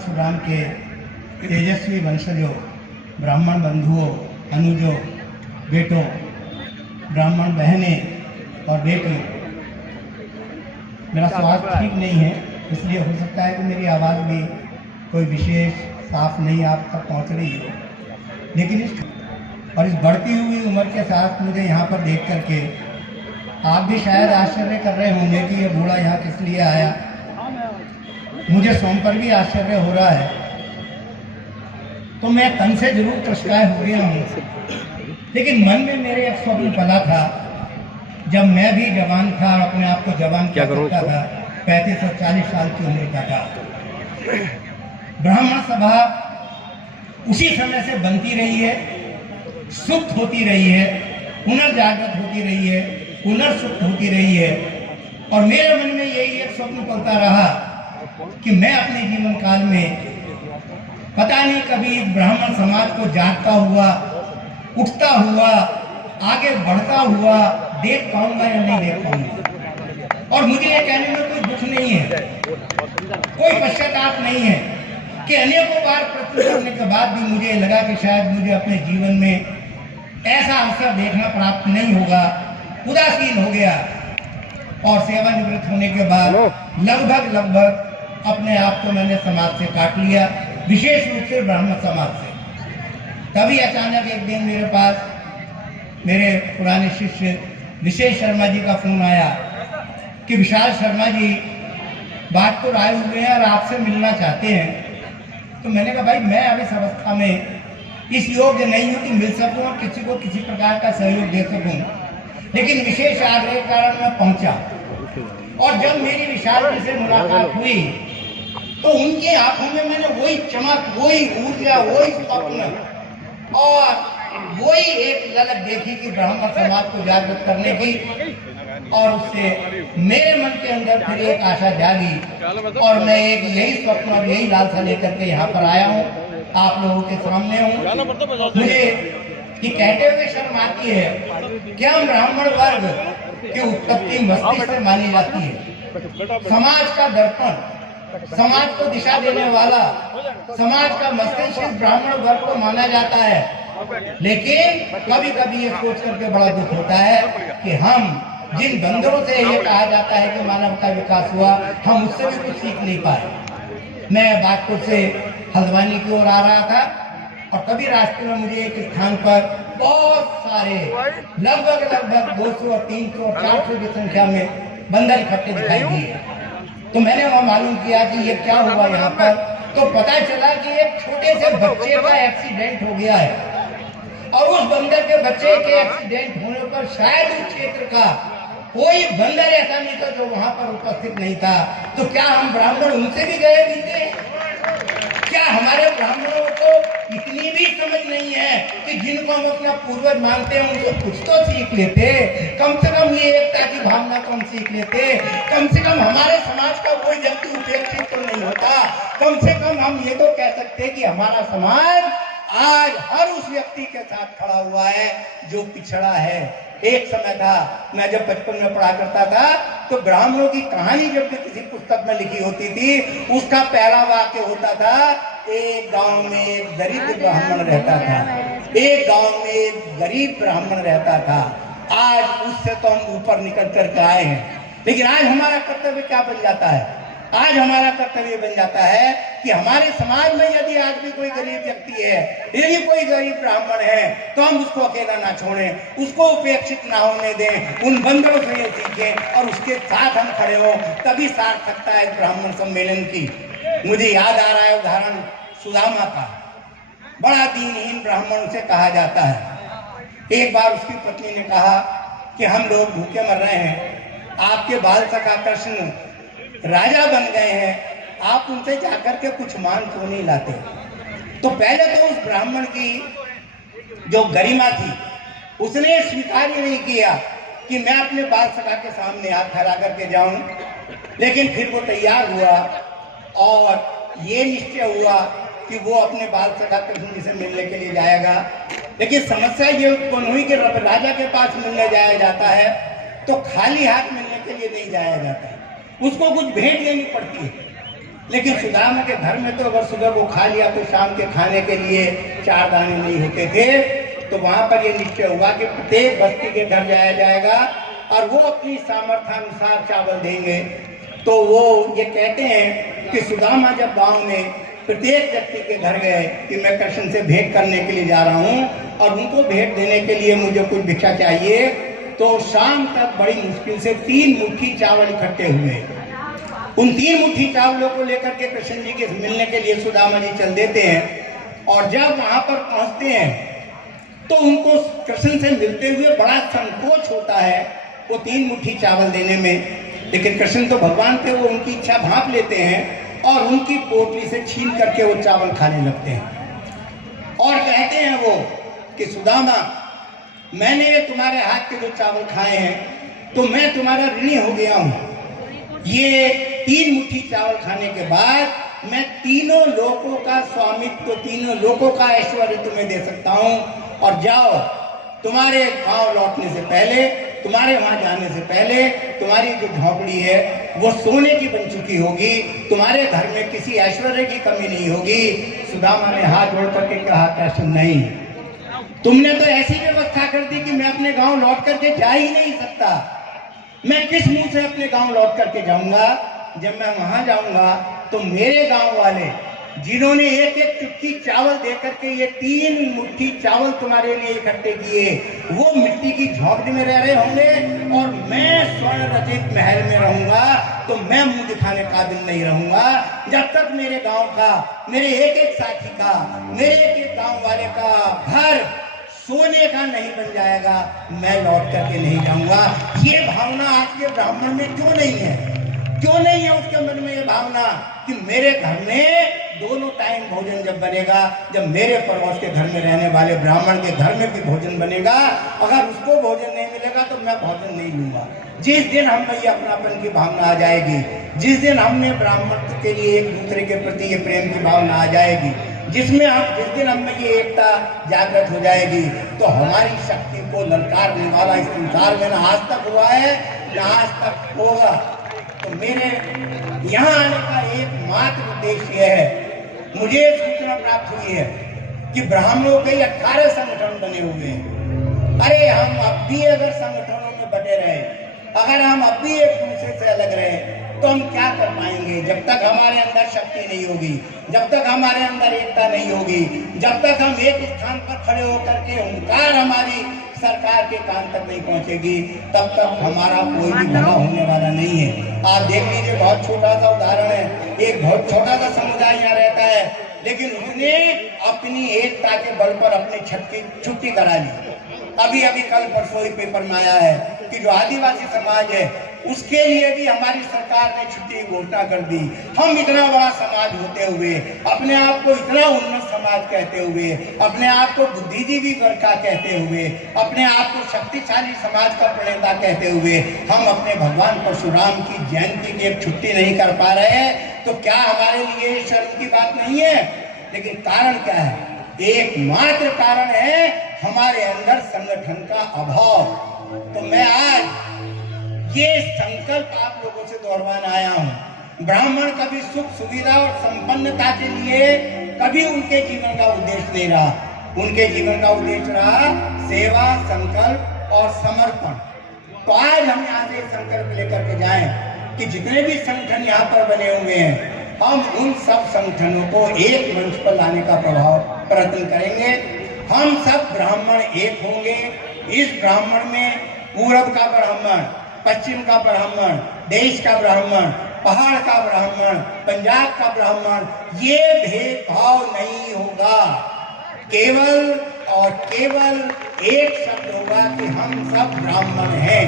परशुराम के तेजस्वी वंशजों, ब्राह्मण बंधुओं, अनुजों, बेटों, ब्राह्मण बहनें और बेटियों, मेरा स्वास्थ्य ठीक नहीं है, इसलिए हो सकता है कि मेरी आवाज़ भी कोई विशेष साफ नहीं आप तक पहुंच रही हो, लेकिन इस बढ़ती हुई उम्र के साथ मुझे यहाँ पर देख करके आप भी शायद आश्चर्य कर रहे होंगे कि ये बूढ़ा यहाँ किस लिए आया। मुझे स्वयं पर भी आश्चर्य हो रहा है। तो मैं तन से जरूर त्रस्ताय हो गया हूँ, लेकिन मन में मेरे एक स्वप्न पला था। जब मैं भी जवान था, अपने आप को जवान क्या करता था, 35 और 40 साल की उम्र का था। ब्राह्मण सभा उसी समय से बनती रही है, सुप्त होती रही है, पुनर्जागृत होती रही है, पुनर्सुप्त होती रही है। और मेरे मन में यही एक स्वप्न पलता रहा कि मैं अपने जीवन काल में पता नहीं कभी इस ब्राह्मण समाज को जागता हुआ, उठता हुआ, आगे बढ़ता हुआ देख पाऊंगा या नहीं देख पाऊंगा। और मुझे ये कहने में कोई दुख नहीं है, कोई पश्चाताप नहीं है कि अनेकों बार प्रयत्न करने के बाद भी मुझे लगा कि शायद मुझे अपने जीवन में ऐसा अवसर देखना प्राप्त नहीं होगा। उदासीन हो गया और सेवानिवृत्त होने के बाद लगभग अपने आप को मैंने समाज से काट लिया, विशेष रूप से ब्राह्मण समाज से। तभी अचानक एक दिन मेरे पास मेरे पुराने शिष्य विशेष शर्मा जी का फोन आया कि विशाल शर्मा जी बात तो आए हुए हैं और आपसे मिलना चाहते हैं। तो मैंने कहा भाई मैं अब इस अवस्था में इस योग्य नहीं हूँ कि मिल सकूँ और किसी को किसी प्रकार का सहयोग दे सकूँ, लेकिन विशेष आग्रह के कारण मैं पहुंचा। और जब मेरी विशाल जी से मुलाकात हुई तो उनकी आंखों में मैंने वही चमक, वही ऊर्जा, वही स्वप्न और वही एक ललक देखी कि ब्राह्मण समाज को जागृत करने की। और उससे मेरे मन के अंदर फिर एक आशा जागी और मैं एक यही स्वप्न और यही लालसा लेकर के यहाँ पर आया हूँ, आप लोगों के सामने हूँ। मुझे कि कहते हुए शर्म आती है कि हम ब्राह्मण वर्ग की उत्पत्ति मस्तिष्क से मानी जाती है। समाज का दर्पण, समाज को दिशा देने वाला, समाज का मस्तिष्क ब्राह्मण वर्ग को माना जाता है। लेकिन कभी कभी ये सोच करके बड़ा दुख होता है कि हम जिन बंदरों से ये कहा जाता है कि मानव का विकास हुआ, हम उससे भी कुछ सीख नहीं पाए। मैं बागपुर से हल्द्वानी की ओर आ रहा था और कभी रास्ते में मुझे एक स्थान पर बहुत सारे लगभग 200 और 300 और 400 की संख्या में बंदर इकट्ठे दिखाई दिए। तो मैंने वहाँ मालूम किया कि ये क्या हुआ यहाँ पर। तो पता चला कि एक छोटे से बच्चे का एक्सीडेंट हो गया है और उस बंदर के बच्चे के एक्सीडेंट होने पर शायद उस क्षेत्र का कोई बंदर ऐसा नहीं था जो वहाँ पर उपस्थित नहीं था। तो क्या हम ब्राह्मण उनसे भी गए बीते? क्या हमारे ब्राह्मणों को इतनी भी समझ नहीं है कि जिनको हम अपना पूर्वज मानते हैं उनको कुछ तो सीख लेते? कम से कम ये एकता की भावना को हम सीख लेते। कम से कम हमारे समाज का कोई व्यक्ति उपेक्षित तो नहीं होता। कम से कम हम ये तो कह सकते कि हमारा समाज आज हर उस व्यक्ति के साथ खड़ा हुआ है जो पिछड़ा है। एक समय था, मैं जब बचपन में पढ़ा करता था तो ब्राह्मणों की कहानी जब भी किसी पुस्तक में लिखी होती थी, उसका पहला वाक्य होता था, एक गांव में एक गरीब ब्राह्मण रहता था। एक गांव में एक गरीब ब्राह्मण रहता था। आज उससे तो हम ऊपर निकल करके आए हैं, लेकिन आज हमारा कर्तव्य क्या बन जाता है? आज हमारा कर्तव्य बन जाता है कि हमारे समाज में यदि आज भी कोई गरीब व्यक्ति है, यदि कोई गरीब ब्राह्मण है, तो हम उसको अकेला ना छोड़ें, उसको उपेक्षित ना होने दें, उन बंदरों से ये सीखें और उसके साथ हम खड़े हो, तभी सार्थकता है ब्राह्मण सम्मेलन की। मुझे याद आ रहा है उदाहरण सुदामा का। बड़ा दीनहीन ब्राह्मण उसे कहा जाता है। एक बार उसकी पत्नी ने कहा कि हम लोग भूखे मर रहे हैं, आपके बाल सखा कृष्ण राजा बन गए हैं, आप उनसे जाकर के कुछ मान क्यों नहीं लाते? तो पहले तो उस ब्राह्मण की जो गरिमा थी उसने स्वीकार ही नहीं किया कि मैं अपने बाल सखा के सामने हाथ फैला करके जाऊं, लेकिन फिर वो तैयार हुआ और ये निश्चय हुआ कि वो अपने बाल सखा कृष्ण से मिलने के लिए जाएगा। लेकिन समस्या ये उत्पन्न हुई कि राजा के पास मिलने जाया जाता है तो खाली हाथ मिलने के लिए नहीं जाया जाता, उसको कुछ भेंट देनी पड़ती है। लेकिन सुदामा के घर में तो अगर सुबह वो खा लिया तो शाम के खाने के लिए 4 दाने नहीं होते थे। तो वहां पर ये निश्चय हुआ कि प्रत्येक बस्ती के घर जाया जाएगा और वो अपनी सामर्थ्यानुसार चावल देंगे। तो वो ये कहते हैं कि सुदामा जब गांव में प्रत्येक व्यक्ति के घर गए कि मैं कृष्ण से भेंट करने के लिए जा रहा हूँ और उनको भेंट देने के लिए मुझे कुछ भिक्षा चाहिए, तो शाम तक बड़ी मुश्किल से 3 मुट्ठी चावल इकट्ठे हुए। उन 3 मुट्ठी चावलों को लेकर के कृष्ण जी के मिलने के लिए सुदामा जी चल देते हैं। और जब वहां पर पहुंचते हैं तो उनको कृष्ण से मिलते हुए बड़ा संकोच होता है वो 3 मुट्ठी चावल देने में। लेकिन कृष्ण तो भगवान थे, वो उनकी इच्छा भांप लेते हैं और उनकी पोटली से छीन करके वो चावल खाने लगते हैं और कहते हैं वो कि सुदामा, मैंने ये तुम्हारे हाथ के जो चावल खाए हैं तो मैं तुम्हारा ऋणी हो गया हूं। ये 3 मुट्ठी चावल खाने के बाद मैं तीनों लोकों का स्वामित्व, तीनों लोकों का ऐश्वर्य तुम्हें दे सकता हूं। और जाओ, तुम्हारे गांव लौटने से पहले, तुम्हारे वहां जाने से पहले तुम्हारी जो झोपड़ी है वो सोने की बन चुकी होगी, तुम्हारे घर में किसी ऐश्वर्य की कमी नहीं होगी। सुदामा ने हाथ जोड़ करके कहा, कृष्ण नहीं, तुमने तो ऐसी व्यवस्था कर दी कि मैं अपने गांव लौट करके जा ही नहीं सकता। मैं किस मुंह से अपने गांव लौट करके जाऊंगा? जब मैं वहां जाऊंगा तो मेरे गांव वाले जिन्होंने एक एक चुटकी चावल दे करके ये 3 मुट्ठी चावल तुम्हारे लिए इकट्ठे किए, वो मिट्टी की झोंपड़ी में रह रहे होंगे और मैं स्वर्ण रचित महल में रहूंगा, तो मैं मुंह दिखाने काबिल नहीं रहूंगा। जब तक मेरे गांव का, मेरे एक एक साथी का, मेरे एक एक गांव वाले का घर सोने का नहीं बन जाएगा, मैं लौट करके नहीं जाऊंगा। ये भावना आज के ब्राह्मण में क्यों नहीं है? क्यों नहीं है उसके मन में ये भावना कि मेरे घर में दोनों टाइम भोजन जब बनेगा, जब मेरे पड़ोस के घर में रहने वाले ब्राह्मण के घर में भी भोजन बनेगा, अगर उसको भोजन नहीं मिलेगा तो मैं भोजन नहीं लूंगा। जिस दिन हम में ये अपनापन की भावना आ जाएगी, जिस दिन हमने ब्राह्मण के लिए एक दूसरे के प्रति ये प्रेम की भावना आ जाएगी, जिस दिन हम में ये एकता जागृत हो जाएगी, तो हमारी शक्ति को ललकारने वाला इस संसार में न आज तक हुआ है न आज तक होगा। तो मेरे यहाँ आने का एकमात्र उद्देश्य है, मुझे सूचना प्राप्त हुई है कि ब्राह्मणों के 18 संगठन बने हुए हैं। अरे हम अब भी अगर संगठनों में बटे रहे, अगर हम अब भी एक दूसरे से अलग रहे, तो हम क्या कर पाएंगे? जब तक हमारे अंदर शक्ति नहीं होगी, जब तक हमारे अंदर एकता नहीं होगी, जब तक हम एक स्थान पर खड़े होकर के हुंकार हमारी सरकार के कान तक नहीं पहुंचेगी, तब तक हमारा कोई भी भला होने वाला नहीं है। आप देख लीजिए, बहुत छोटा सा उदाहरण है, एक बहुत छोटा सा समुदाय यहाँ रहता है, लेकिन उसने अपनी एकता के बल पर अपनी छत की छुट्टी करा ली। अभी अभी कल परसों ही पेपर में आया है कि जो आदिवासी समाज है उसके लिए भी हमारी सरकार ने छुट्टी की घोषणा कर दी। हम इतना बड़ा समाज होते हुए, अपने आप को इतना उन्नत समाज कहते हुए, अपने आप को बुद्धिजीवी वर्ग का कहते हुए, अपने आप को शक्तिशाली समाज का प्रणेता कहते हुए, हम अपने भगवान परशुराम की जयंती की एक छुट्टी नहीं कर पा रहे हैं, तो क्या हमारे लिए शर्म की बात नहीं है? लेकिन कारण क्या है? एकमात्र कारण है हमारे अंदर संगठन का अभाव। तो मैं आज ये संकल्प आप लोगों से दोहराने आया हूँ। ब्राह्मण कभी सुख सुविधा और संपन्नता के लिए कभी उनके जीवन का उद्देश्य नहीं रहा। उनके जीवन का उद्देश्य रहा सेवा, संकल्प और समर्पण। तो आज हम यहाँ से संकल्प लेकर के जाएं कि जितने भी संगठन यहाँ पर बने हुए हैं, हम उन सब संगठनों को एक मंच पर लाने का प्रयत्न करेंगे। हम सब ब्राह्मण एक होंगे। इस ब्राह्मण में पूरब का ब्राह्मण, पश्चिम का ब्राह्मण, देश का ब्राह्मण, पहाड़ का ब्राह्मण, पंजाब का ब्राह्मण, ये भेदभाव नहीं होगा। केवल और केवल एक शब्द होगा कि हम सब ब्राह्मण हैं,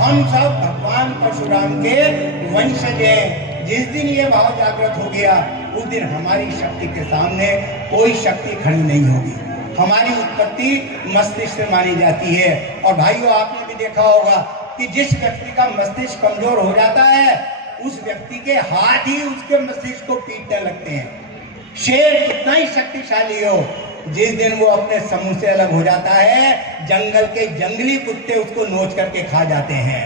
हम सब भगवान परशुराम के वंशज हैं। जिस दिन ये भाव जागृत हो गया, उस दिन हमारी शक्ति के सामने कोई शक्ति खड़ी नहीं होगी। हमारी उत्पत्ति मस्तिष्क से मानी जाती है। और भाइयों, आपने भी देखा होगा कि जिस व्यक्ति का मस्तिष्क कमजोर हो जाता है, उस व्यक्ति के हाथ ही उसके मस्तिष्क को पीटने लगते हैं। शेर कितना ही शक्तिशाली हो, जिस दिन वो अपने समूह से अलग हो जाता है, जंगल के जंगली कुत्ते उसको नोच करके खा जाते हैं।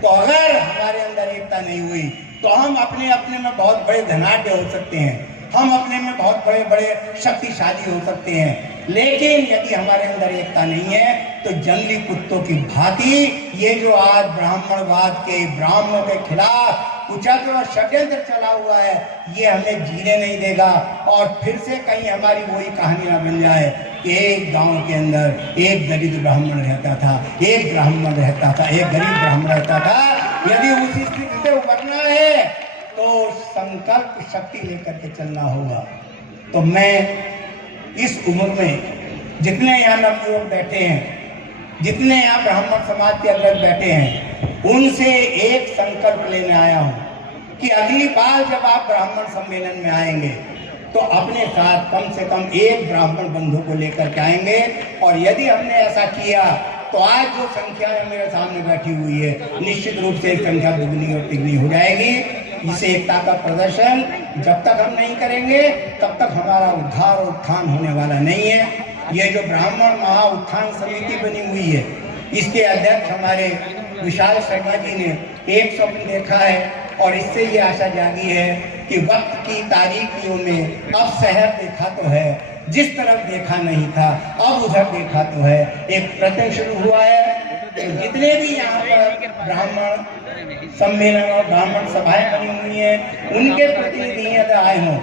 तो अगर हमारे अंदर एकता नहीं हुई, तो हम अपने अपने में बहुत बड़े धनाढ्य हो सकते हैं, हम अपने में बहुत बड़े बड़े शक्तिशाली हो सकते हैं, लेकिन यदि हमारे अंदर एकता नहीं है तो जंगली कुत्तों की भांति ये जो आज ब्राह्मणवाद के, ब्राह्मणों के खिलाफ कुचक्र और षड्यंत्र चला हुआ है, ये हमें जीने नहीं देगा। और फिर से कहीं हमारी वही कहानी ना बन जाए कि एक गांव के अंदर एक दलित ब्राह्मण रहता था, एक ब्राह्मण रहता था, एक गरीब ब्राह्मण रहता था। यदि उसी स्थिति से उबरना है तो संकल्प शक्ति लेकर के चलना होगा। तो मैं इस उम्र में जितने यहाँ नवयुवक बैठे हैं, जितने यहाँ ब्राह्मण समाज के अंदर बैठे हैं, उनसे एक संकल्प लेने आया हूँ कि अगली बार जब आप ब्राह्मण सम्मेलन में आएंगे तो अपने साथ कम से कम एक ब्राह्मण बंधु को लेकर के आएंगे। और यदि हमने ऐसा किया तो आज जो संख्या मेरे सामने बैठी हुई है, निश्चित रूप से एक संख्या दुगनी और तिगनी हो जाएगी। इसे एकता का प्रदर्शन जब तक हम नहीं करेंगे तब तक हमारा उद्धार और उत्थान होने वाला नहीं है। ये जो ब्राह्मण महा उत्थान समिति बनी हुई है, इसके अध्यक्ष हमारे विशाल शर्मा जी ने एक स्वप्न देखा है और इससे ये आशा जागी है कि वक्त की तारीकियों में अब शहर देखा तो है, जिस तरफ देखा नहीं था अब उधर देखा तो है। एक प्रयत्न शुरू हुआ है तो जितने भी यहाँ पर ब्राह्मण सम्मेलन और ब्राह्मण सभाएं बनी हुई हैं, उनके प्रतिनिधि यदि आए हों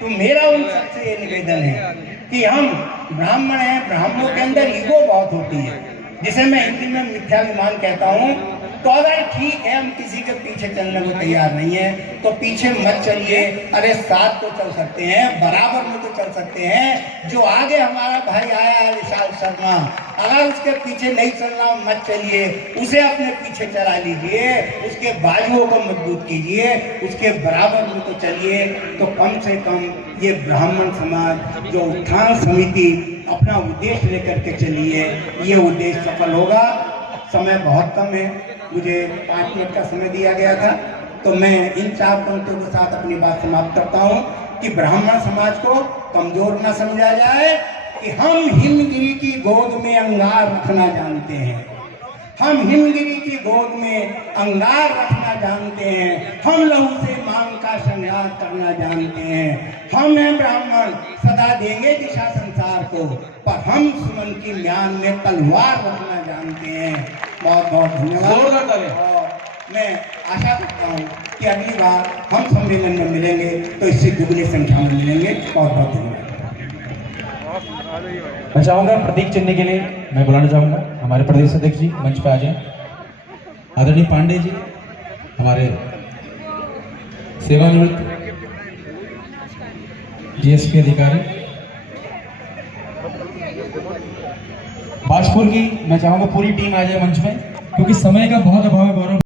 तो मेरा उन सबसे ये निवेदन है कि हम ब्राह्मण हैं, ब्राह्मणों के अंदर ईगो बहुत होती है, जिसे मैं हिंदी में मिथ्याभिमान कहता हूँ। तो अगर ठीक है हम किसी के पीछे चलने को तैयार नहीं है तो पीछे मत चलिए। अरे साथ तो चल सकते हैं, बराबर में तो चल सकते हैं। जो आगे हमारा भाई आया है विशाल शर्मा, अगर उसके पीछे नहीं चलना मत चलिए, उसे अपने पीछे चला लीजिए, उसके बाजुओं को मजबूत कीजिए, उसके बराबर में तो चलिए। तो कम से कम ये ब्राह्मण समाज जो उत्थान समिति अपना उद्देश्य लेकर के चलिए, ये उद्देश्य सफल होगा। समय बहुत कम है, मुझे 5 मिनट का समय दिया गया था, तो मैं इन 4 पंक्तियों के साथ अपनी बात समाप्त करता हूँ कि ब्राह्मण समाज को कमजोर न समझा जाए कि हम हिमगिरी की गोद में अंगार रखना जानते हैं, हम हिमगिरी की गोद में अंगार रखना जानते हैं, हम लहू से मांग का श्रृंगार करना जानते हैं। हम हैं ब्राह्मण, सदा देंगे दिशा संसार को, पर हम सुमन की म्यान में तलवार रखना जानते हैं। बहुत बहुत धन्यवाद। और मैं आशा करता हूँ कि अगली बार हम सम्मेलन में मिलेंगे तो इससे दुगनी संख्या में मिलेंगे। बहुत बहुत धन्यवाद। मैं चाहूँगा प्रतीक चिन्ह के लिए मैं बुलाना चाहूँगा हमारे प्रदेश अध्यक्ष जी मंच पे आ जाएं। आदरणीय पांडे जी हमारे सेवानिवृत्त जीएसपी अधिकारी, बाजपुर की मैं चाहूँगा पूरी टीम आ जाए मंच में, क्योंकि समय का बहुत अभाव है। गौरव